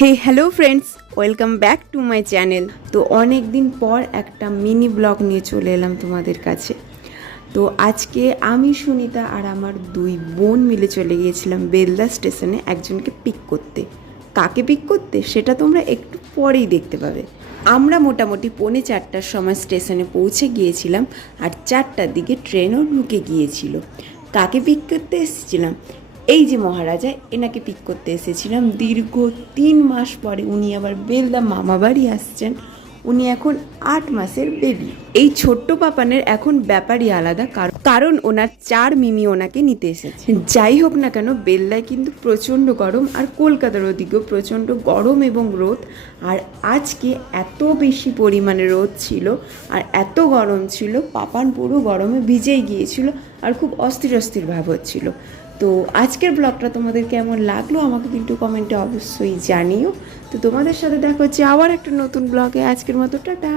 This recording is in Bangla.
Hey hello friends, welcome back to my channel. তো অনেক দিন পর একটা মিনি ব্লগ নিয়ে চলে এলাম তোমাদের কাছে। তো আজকে আমি সুনিতা আর আমার দুই বোন মিলে চলে গিয়েছিলাম বেলদা স্টেশনে একজনকে পিক করতে। কাকে পিক করতে সেটা তোমরা একটু পরেই দেখতে পাবে। আমরা মোটামুটি 4:45টার সময় স্টেশনে পৌঁছে গিয়েছিলাম, আর 4টার দিকে ট্রেনও ঢুকে গিয়েছিল। কাকে পিক করতে এসেছিলাম? এই যে মহারাজা, এনাকে পিক করতে এসেছিলাম। দীর্ঘ 3 মাস পরে উনি আবার বেলদা মামা বাড়ি আসছেন। উনি এখন 8 মাসের বেবি। এই ছোট্ট পাপানের এখন ব্যাপারই আলাদা, কারণ ওনার 4 মিমি ওনাকে নিতে এসেছে। যাই হোক না কেন, বেলদায় কিন্তু প্রচণ্ড গরম, আর কলকাতার ওদিকেও প্রচণ্ড গরম এবং রোদ। আর আজকে এত বেশি পরিমাণে রোদ ছিল আর এত গরম ছিল, পাপান পুরো গরমে ভিজেই গিয়েছিল আর খুব অস্থির অস্থির ভাব হচ্ছিল। তো আজকের ব্লগটা তোমাদের কেমন লাগলো আমাকে কিন্তু কমেন্টে অবশ্যই জানিও। তো তোমাদের সাথে দেখা হচ্ছে আবার একটা নতুন ব্লগে। আজকের মতো টাটা।